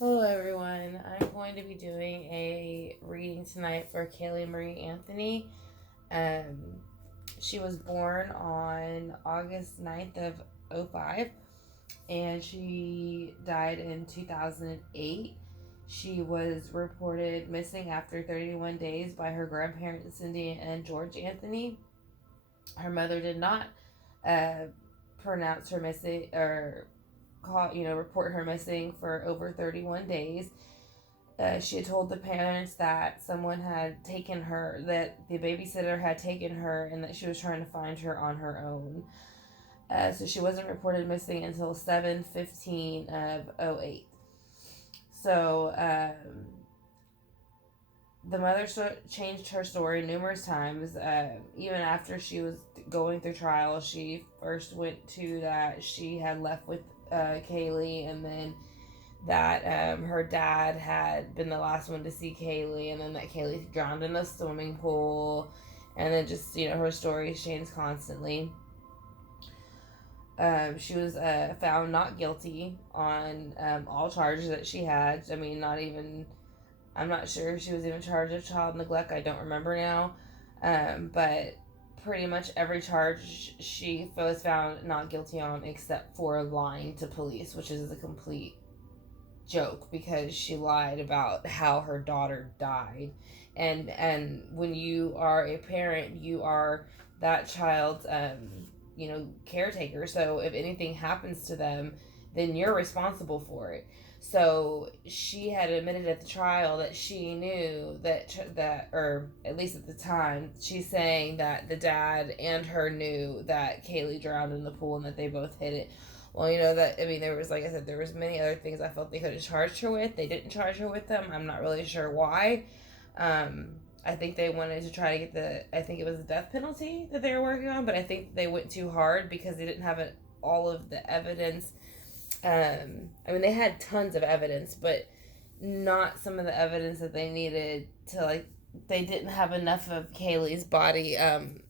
Hello everyone, I'm going to be doing a reading tonight for Kaylee Marie Anthony. Um, she was born on August 9th of '05 and she died in 2008. She was reported missing after 31 days by her grandparents Cindy and George Anthony. Her mother did not uh, pronounce her missing or report her missing for over 31 days. She had told the parents that someone had taken her, that the babysitter had taken her, and that she was trying to find her on her own. So she wasn't reported missing until 7/15 of '08. So the mother changed her story numerous times. Even after she was going through trial, she first went to that she had left with Kaylee, and then that her dad had been the last one to see Kaylee, and then that Kaylee drowned in the swimming pool, and then just her story changed constantly. She was found not guilty on all charges that she had. I mean, not even. I'm not sure if she was even charged of child neglect. I don't remember now, but pretty much every charge she was found not guilty on, except for lying to police, which is a complete joke because she lied about how her daughter died. And when you are a parent, you are that child's caretaker. So if anything happens to them, then you're responsible for it. So she had admitted at the trial that she knew that or at least at the time, she's saying that the dad and her knew that Kaylee drowned in the pool and that they both hid it. Well, there was, like I said, there was many other things I felt they could have charged her with. They didn't charge her with them. I'm not really sure why. I think they wanted to try to get I think it was the death penalty that they were working on, but I think they went too hard because they didn't have all of the evidence. They had tons of evidence, but not some of the evidence that they needed to, they didn't have enough of Kaylee's body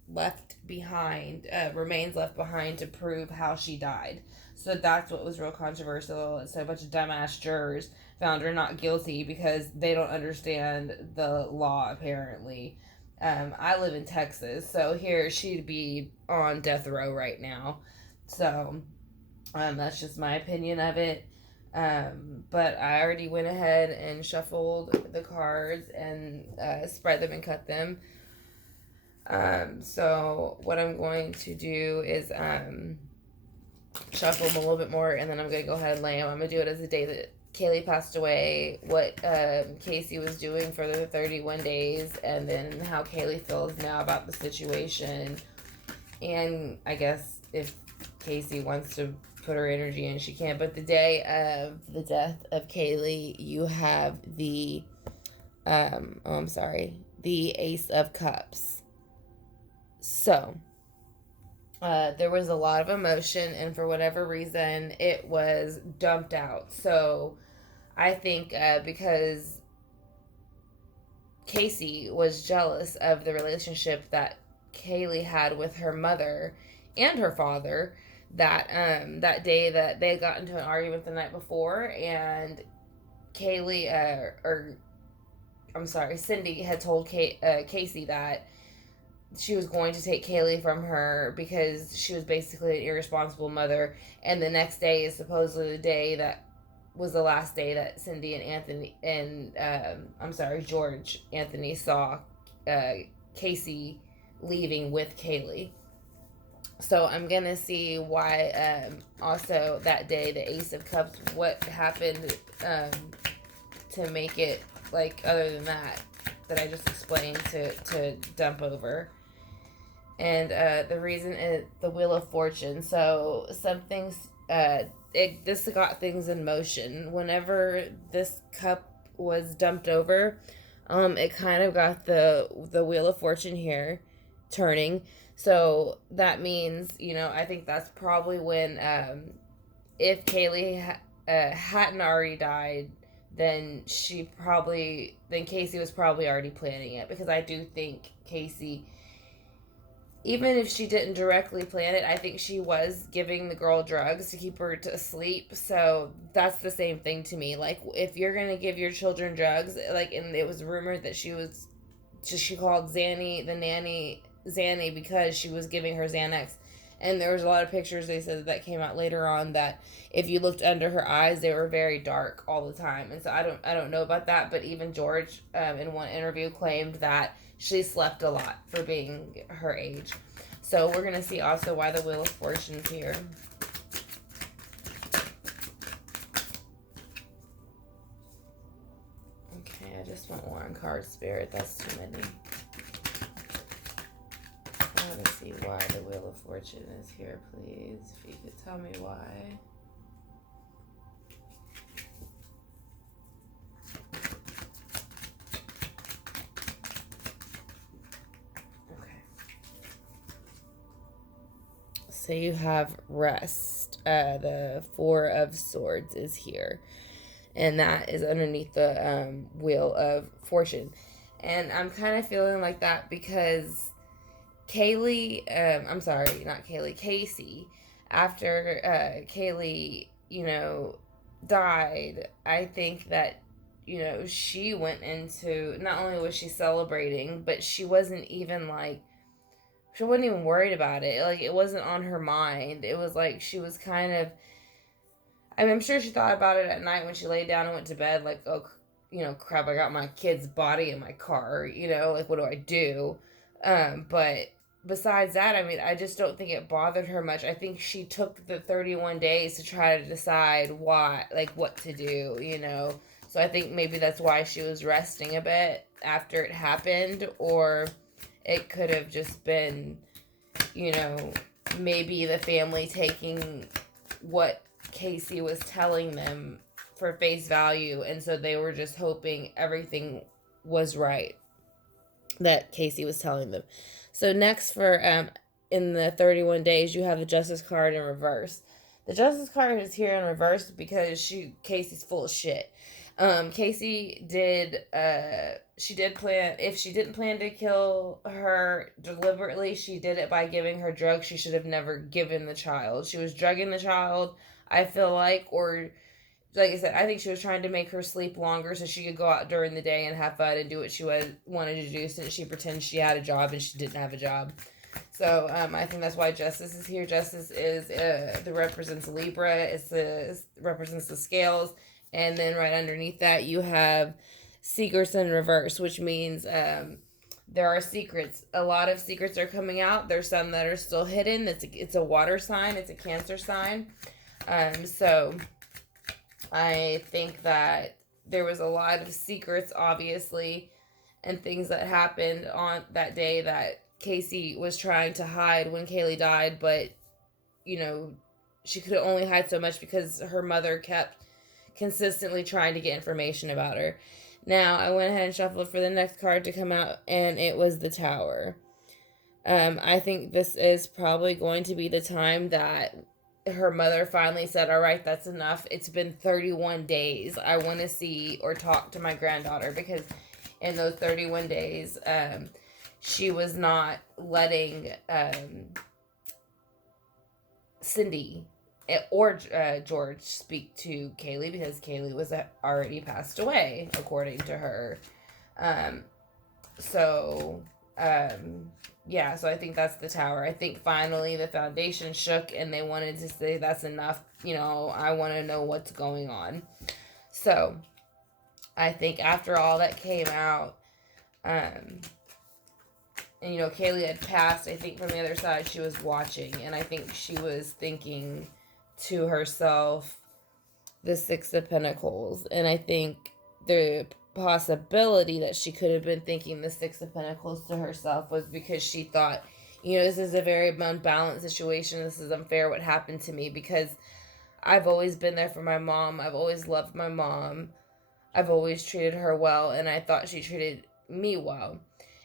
left behind, remains left behind to prove how she died. So that's what was real controversial. So a bunch of dumbass jurors found her not guilty because they don't understand the law, apparently. I live in Texas, so here she'd be on death row right now. So that's just my opinion of it. But I already went ahead and shuffled the cards and spread them and cut them. So what I'm going to do is shuffle them a little bit more, and then I'm going to go ahead and lay them. I'm going to do it as the day that Kaylee passed away, what Casey was doing for the 31 days, and then how Kaylee feels now about the situation. And I guess if Casey wants to put her energy in, she can. But the day of the death of Kaylee, you have the the Ace of Cups. So there was a lot of emotion, and for whatever reason, it was dumped out. So I think because Casey was jealous of the relationship that Kaylee had with her mother and her father, that that day that they got into an argument the night before, and Kaylee Cindy had told Casey that she was going to take Kaylee from her because she was basically an irresponsible mother. And the next day is supposedly the day that was the last day that Cindy and Anthony and George Anthony saw Casey leaving with Kaylee. So I'm gonna see why also that day, the Ace of Cups, what happened to make it, like, other than that I just explained, to dump over. And the reason is the Wheel of Fortune. So something's this got things in motion. Whenever this cup was dumped over, it kind of got the Wheel of Fortune here turning. So that means, I think that's probably when, if Kaylee hadn't already died, then Casey was probably already planning it, because I do think Casey even if she didn't directly plan it, I think she was giving the girl drugs to keep her to sleep. So that's the same thing to me. Like, if you're gonna give your children drugs, like, and it was rumored that she called Zanny, the nanny, Zanny, because she was giving her Xanax. And there was a lot of pictures, they said, that came out later on, that if you looked under her eyes, they were very dark all the time. And so I don't know about that, but even George, in one interview, claimed that she slept a lot for being her age. So we're going to see also why the Wheel of Fortune's here. Okay, I just want one card, Spirit. That's too many. I want to see why the Wheel of Fortune is here, please. If you could tell me why. So you have rest. The Four of Swords is here. And that is underneath the Wheel of Fortune. And I'm kind of feeling like that because Kaylee, I'm sorry, not Kaylee, Casey, after Kaylee, died, I think that, she went into, not only was she celebrating, but she wasn't even like, she wasn't even worried about it. Like, it wasn't on her mind. It was like she was kind of, I mean, I'm sure she thought about it at night when she laid down and went to bed, like, oh, crap, I got my kid's body in my car, like, what do I do? But besides that, I mean, I just don't think it bothered her much. I think she took the 31 days to try to decide what to do. So I think maybe that's why she was resting a bit after it happened, or it could have just been, maybe the family taking what Casey was telling them for face value, and so they were just hoping everything was right that Casey was telling them. So next, for in the 31 days, you have the Justice card in reverse. The Justice card is here in reverse because Casey's full of shit. Casey did plan, if she didn't plan to kill her deliberately, she did it by giving her drugs she should have never given the child. She was drugging the child, I feel like, or like I said, I think she was trying to make her sleep longer so she could go out during the day and have fun and do what she wanted to do, since she pretends she had a job and she didn't have a job. So I think that's why Justice is here. Justice is represents Libra. It represents the scales. And then right underneath that, you have secrets in reverse, which means there are secrets. A lot of secrets are coming out. There's some that are still hidden. It's a water sign. It's a Cancer sign. So I think that there was a lot of secrets, obviously, and things that happened on that day that Casey was trying to hide when Kaylee died. But, she could only hide so much because her mother kept consistently trying to get information about her. Now, I went ahead and shuffled for the next card to come out, and it was the Tower. I think this is probably going to be the time that her mother finally said, all right, that's enough. It's been 31 days. I want to see or talk to my granddaughter, because in those 31 days, she was not letting Cindy or George speak to Kaylee, because Kaylee was already passed away, according to her. So I think that's the Tower. I think finally the foundation shook and they wanted to say, that's enough. I want to know what's going on. So I think after all that came out, and Kaylee had passed, I think from the other side she was watching, and I think she was thinking to herself the Six of Pentacles. And I think the possibility that she could have been thinking the Six of Pentacles to herself was because she thought, this is a very unbalanced situation. This is unfair what happened to me, because I've always been there for my mom. I've always loved my mom. I've always treated her well, and I thought she treated me well.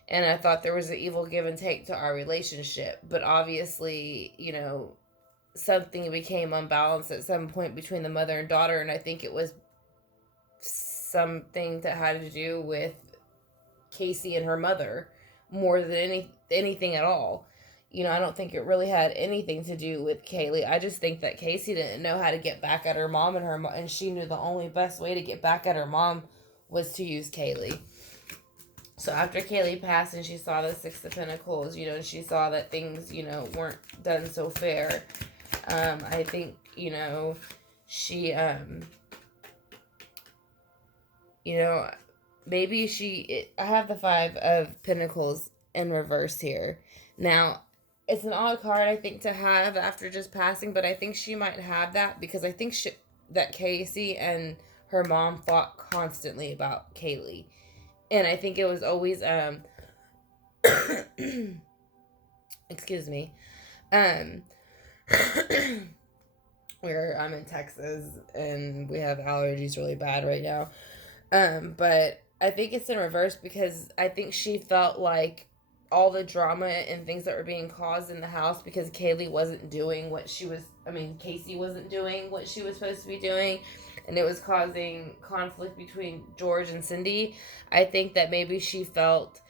And I thought there was an evil give and take to our relationship. But obviously, something became unbalanced at some point between the mother and daughter, and I think it was something that had to do with Casey and her mother more than anything at all. you know, I don't think it really had anything to do with Kaylee. I just think that Casey didn't know how to get back at her mom, and she knew the only best way to get back at her mom was to use Kaylee. So after Kaylee passed and she saw the Six of Pentacles, you know, and she saw that things, you know, weren't done so fair, I think, you know, she, you know, maybe I have the Five of Pentacles in reverse here. Now, it's an odd card, I think, to have after just passing, but I think she might have that because I think that Casey and her mom fought constantly about Kaylee. And I think it was always, excuse me, where I'm in Texas and we have allergies really bad right now. But I think it's in reverse because I think she felt like all the drama and things that were being caused in the house because Kaylee wasn't doing what Casey wasn't doing what she was supposed to be doing, and it was causing conflict between George and Cindy. I think that maybe she felt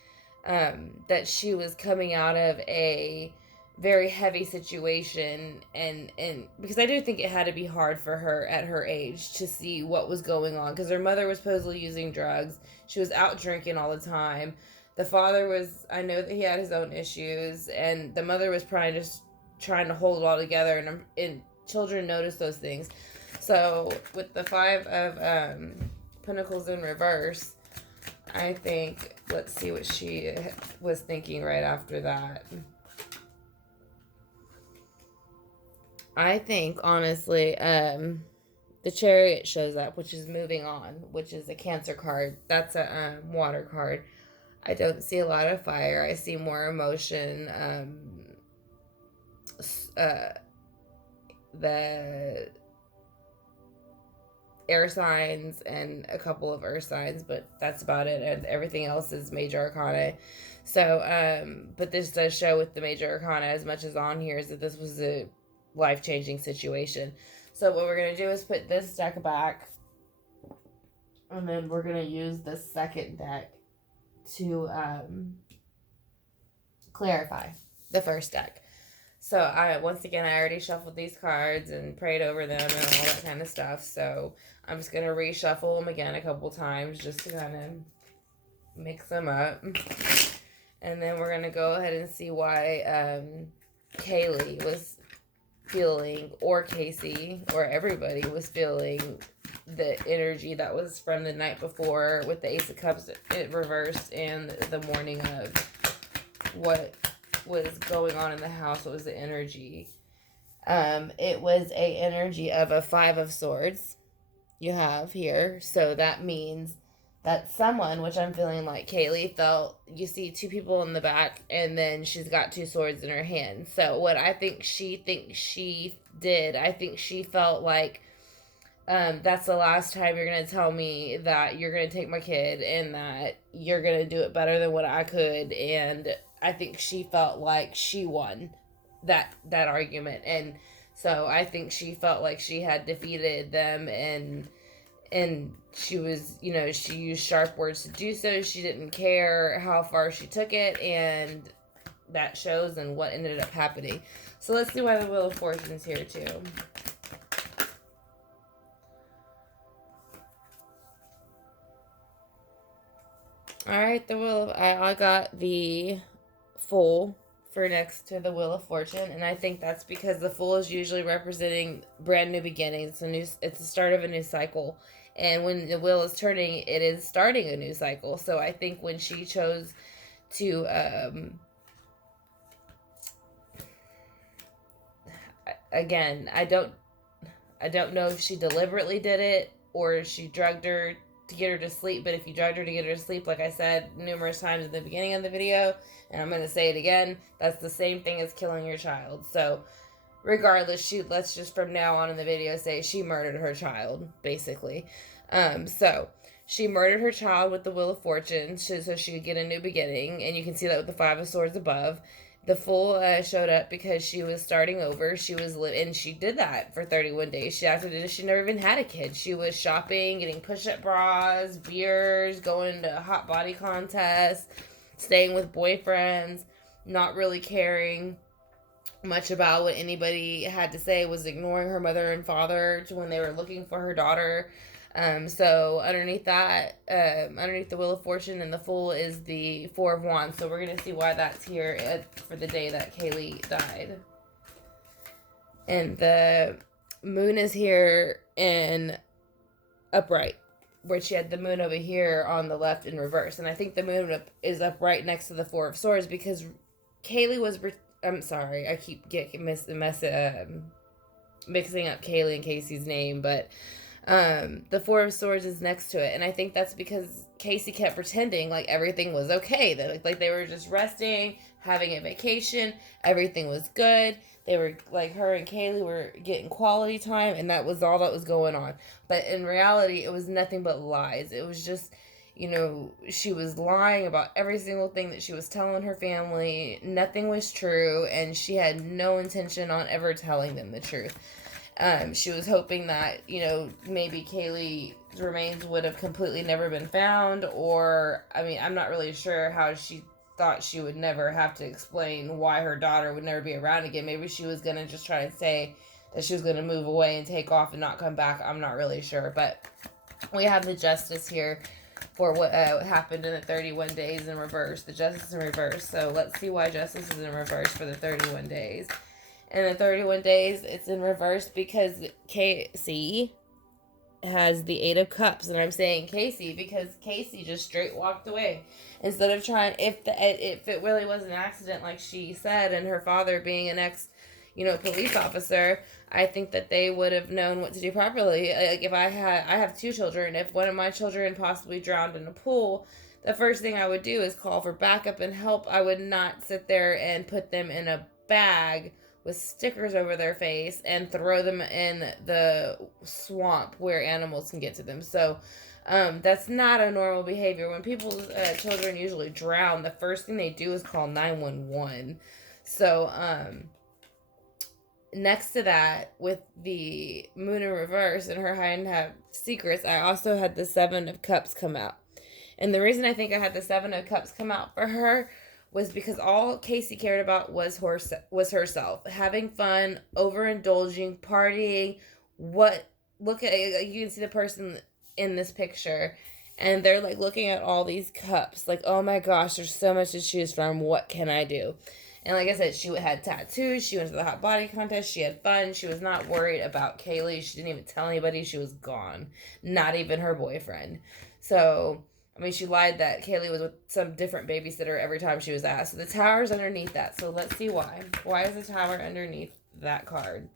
that she was coming out of a very heavy situation, and because I do think it had to be hard for her at her age to see what was going on, because her mother was supposedly using drugs. She was out drinking all the time. The father was, I know that he had his own issues, and the mother was probably just trying to hold it all together, and children notice those things. So with the Five of Pentacles in reverse, I think, let's see what she was thinking right after that. I think, honestly, the Chariot shows up, which is moving on, which is a Cancer card. That's a water card. I don't see a lot of fire. I see more emotion. The air signs and a couple of earth signs, but that's about it. And everything else is major arcana. So, but this does show with the major arcana as much as on here is that this was a life-changing situation. So what we're going to do is put this deck back, and then we're going to use the second deck to clarify the first deck. So once again, I already shuffled these cards and prayed over them and all that kind of stuff. So I'm just going to reshuffle them again a couple times just to kind of mix them up. And then we're going to go ahead and see why Kaylee was feeling, or Casey, or everybody was feeling the energy that was from the night before with the Ace of Cups in reverse and the morning of what was going on in the house. What was the energy? It was a energy of a Five of Swords you have here. So that means that someone, which I'm feeling like Kaylee felt, you see two people in the back, and then she's got two swords in her hand. So what I think she did, I think she felt like, that's the last time you're going to tell me that you're going to take my kid and that you're going to do it better than what I could. And I think she felt like she won that argument. And so I think she felt like she had defeated them, and she was, you know, she used sharp words to do so. She didn't care how far she took it, and that shows in what ended up happening. So let's see why the Wheel of Fortune's here too. Alright, I got the Fool for next to the Wheel of Fortune, and I think that's because the Fool is usually representing brand new beginnings. It's the start of a new cycle. And when the wheel is turning, it is starting a new cycle. So I think when she chose to, again, I don't know if she deliberately did it or she drugged her to get her to sleep. But if you drugged her to get her to sleep, like I said numerous times in the beginning of the video, and I'm going to say it again, that's the same thing as killing your child. So regardless, let's just from now on in the video say she murdered her child, basically. So she murdered her child with the Wheel of Fortune so she could get a new beginning, and you can see that with the Five of Swords above. The Fool showed up because she was starting over. She was and she did that for 31 days. She never even had a kid. She was shopping, getting push-up bras, beers, going to hot body contests, staying with boyfriends, not really caring much about what anybody had to say, was ignoring her mother and father to when they were looking for her daughter. So underneath that, underneath the Wheel of Fortune and the Fool is the Four of Wands. So we're going to see why that's here for the day that Kaylee died. And the Moon is here in upright, where she had the Moon over here on the left in reverse. And I think the Moon is up right next to the Four of Swords, because Kaylee was... I'm sorry, I keep mixing up Kaylee and Casey's name, but the Four of Swords is next to it, and I think that's because Casey kept pretending like everything was okay, that like they were just resting, having a vacation, everything was good. They were like, her and Kaylee were getting quality time, and that was all that was going on. But in reality, it was nothing but lies. It was just, she was lying about every single thing that she was telling her family. Nothing was true, and she had no intention on ever telling them the truth. She was hoping that, maybe Kaylee's remains would have completely never been found, or, I'm not really sure how she thought she would never have to explain why her daughter would never be around again. Maybe she was going to just try to say that she was going to move away and take off and not come back. I'm not really sure, but we have the Justice here for what happened in the 31 days in reverse. The Justice in reverse. So let's see why Justice is in reverse for the 31 days. In the 31 days, it's in reverse because Casey has the Eight of Cups. And I'm saying Casey because Casey just straight walked away. Instead of trying, if it really was an accident, like she said, and her father being an ex, police officer, I think that they would have known what to do properly. Like, if I have 2 children, if one of my children possibly drowned in a pool, the first thing I would do is call for backup and help. I would not sit there and put them in a bag with stickers over their face and throw them in the swamp where animals can get to them. So that's not a normal behavior. When people's children usually drown, the first thing they do is call 911. So next to that, with the Moon in reverse and her hide and have secrets, I also had the Seven of Cups come out. And the reason I think I had the Seven of Cups come out for her was because all Casey cared about was herself. Having fun, overindulging, partying. Look at, you can see the person in this picture, and they're like looking at all these cups, like, oh my gosh, there's so much to choose from. What can I do? And like I said, she had tattoos. She went to the hot body contest. She had fun. She was not worried about Kaylee. She didn't even tell anybody. She was gone. Not even her boyfriend. So, she lied that Kaylee was with some different babysitter every time she was asked. So the Tower's underneath that. So let's see why. Why is the Tower underneath that card?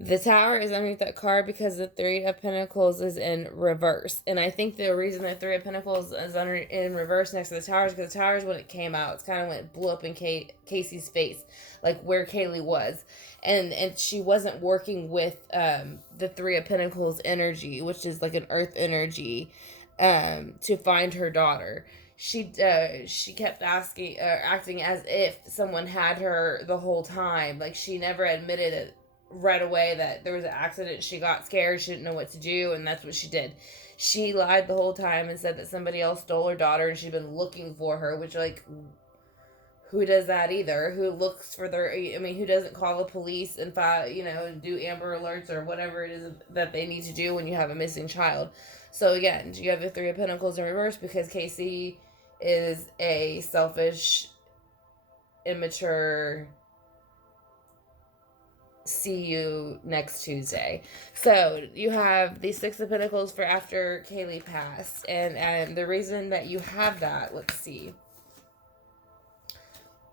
The Tower is underneath that card because the Three of Pentacles is in reverse. And I think the reason the Three of Pentacles is in reverse next to the Tower is because the Tower is when it came out. It's kind of when it blew up in Casey's face, like where Kaylee was. And she wasn't working with the Three of Pentacles energy, which is like an earth energy, to find her daughter. She kept acting as if someone had her the whole time. Like, she never admitted it right away that there was an accident. She got scared. She didn't know what to do, and that's what she did. She lied the whole time and said that somebody else stole her daughter and she'd been looking for her, which, like, who does that either? Who looks for who doesn't call the police and do Amber Alerts or whatever it is that they need to do when you have a missing child? So again, you have the Three of Pentacles in reverse because Casey is a selfish, immature, see you next Tuesday. So you have the Six of Pentacles for after Kaylee passed. And the reason that you have that, let's see,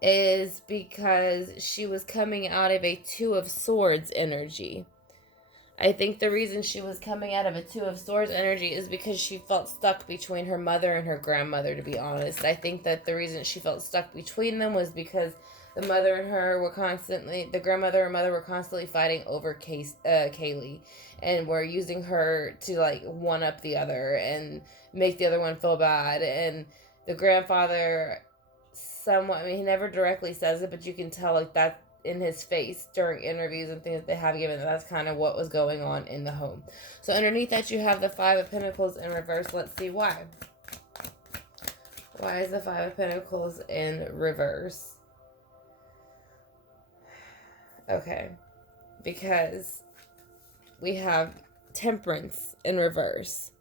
is because she was coming out of a Two of Swords energy. I think the reason she was coming out of a Two of Swords energy is because she felt stuck between her mother and her grandmother, to be honest. I think that the reason she felt stuck between them was because the mother and her were the grandmother and mother were constantly fighting over Kaylee, and were using her to, like, one up the other and make the other one feel bad. And the grandfather somewhat, he never directly says it, but you can tell, like, that in his face during interviews and things that they have given, that's kind of what was going on in the home. So underneath that, you have the Five of Pentacles in reverse. Let's see why. Why is the Five of Pentacles in reverse? Okay. Because we have Temperance in reverse.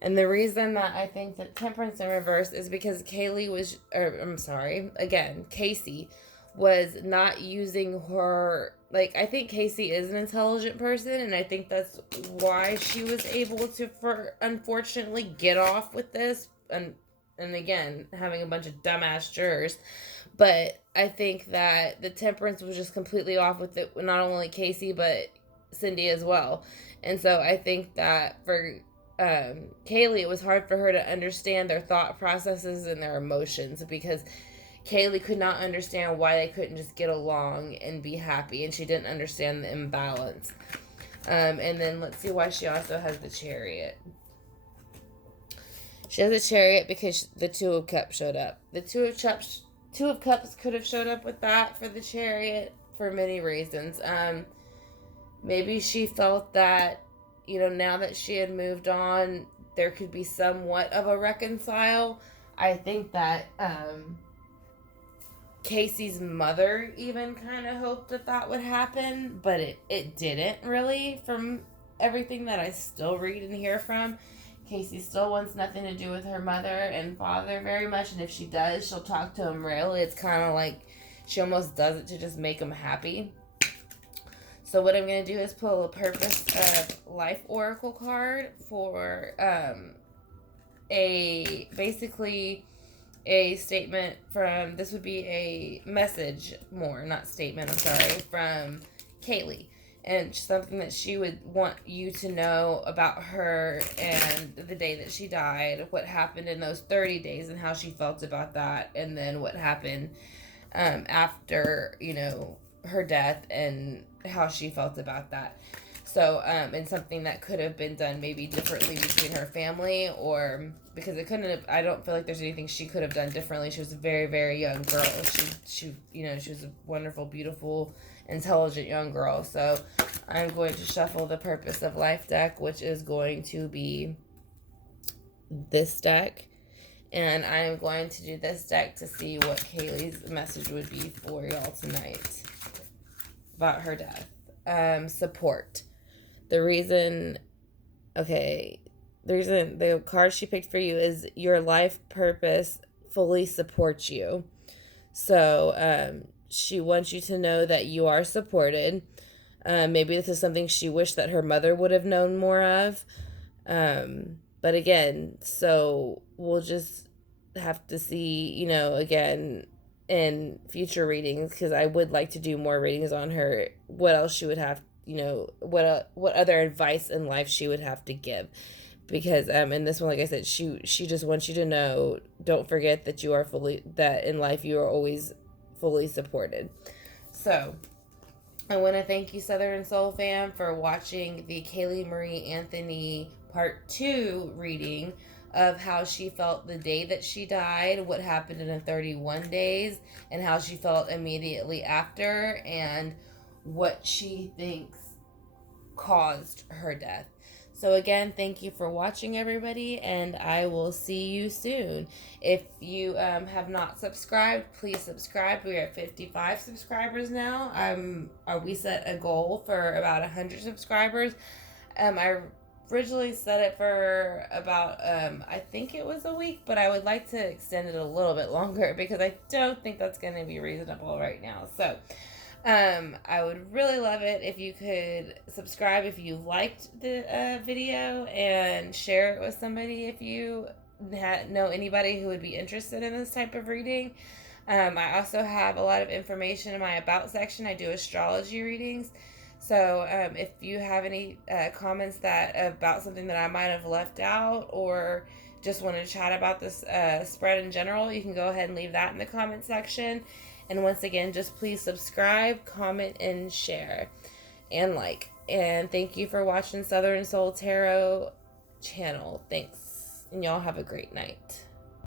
And the reason that I think that Temperance in reverse is because Kaylee was, Casey was not using her, like, I think Casey is an intelligent person, and I think that's why she was able to, unfortunately, get off with this, and again, having a bunch of dumbass jurors. But I think that the Temperance was just completely off with it, not only Casey, but Cindy as well. And so I think that for Kaylee, it was hard for her to understand their thought processes and their emotions, because Kaylee could not understand why they couldn't just get along and be happy, and she didn't understand the imbalance. And then let's see why she also has the Chariot. She has a Chariot because the Two of Cups showed up. The Two of Cups could have showed up with that for the Chariot for many reasons. Maybe she felt that, now that she had moved on, there could be somewhat of a reconcile. I think that Casey's mother even kind of hoped that would happen, but it didn't really, from everything that I still read and hear from. Casey still wants nothing to do with her mother and father very much, and if she does, she'll talk to him rarely. It's kind of like she almost does it to just make him happy. So what I'm going to do is pull a Purpose of Life Oracle card for basically a statement from, this would be a message more, not statement, from Kaylee. And something that she would want you to know about her and the day that she died, what happened in those 30 days and how she felt about that, and then what happened after, her death and how she felt about that. So, and something that could have been done maybe differently between her family, or because it couldn't have, I don't feel like there's anything she could have done differently. She was a very, very young girl. She was a wonderful, beautiful, intelligent young girl. So I'm going to shuffle the Purpose of Life deck, which is going to be this deck. And I'm going to do this deck to see what Kaylee's message would be for y'all tonight about her death. Support. The card she picked for you is your life purpose fully supports you. So she wants you to know that you are supported. Maybe this is something she wished that her mother would have known more of. But again, so we'll just have to see, again, in future readings, because I would like to do more readings on her, what else she would have, what other advice in life she would have to give. Because in this one, like I said, she just wants you to know, don't forget that that in life you are always fully supported. So I want to thank you, Southern Soul fam, for watching the Kaylee Marie Anthony Part 2 reading of how she felt the day that she died, what happened in the 31 days, and how she felt immediately after, and what she thinks caused her death. So again, thank you for watching, everybody, and I will see you soon. If you have not subscribed, please subscribe. We are at 55 subscribers now. We set a goal for about 100 subscribers. I originally set it for about, I think it was a week, but I would like to extend it a little bit longer because I don't think that's going to be reasonable right now. So I would really love it if you could subscribe if you liked the video, and share it with somebody if you know anybody who would be interested in this type of reading. I also have a lot of information in my About section. I do astrology readings. So if you have any comments about something that I might have left out, or just want to chat about this spread in general, you can go ahead and leave that in the comment section. And once again, just please subscribe, comment, and share, and like. And thank you for watching Southern Soul Tarot channel. Thanks. And y'all have a great night.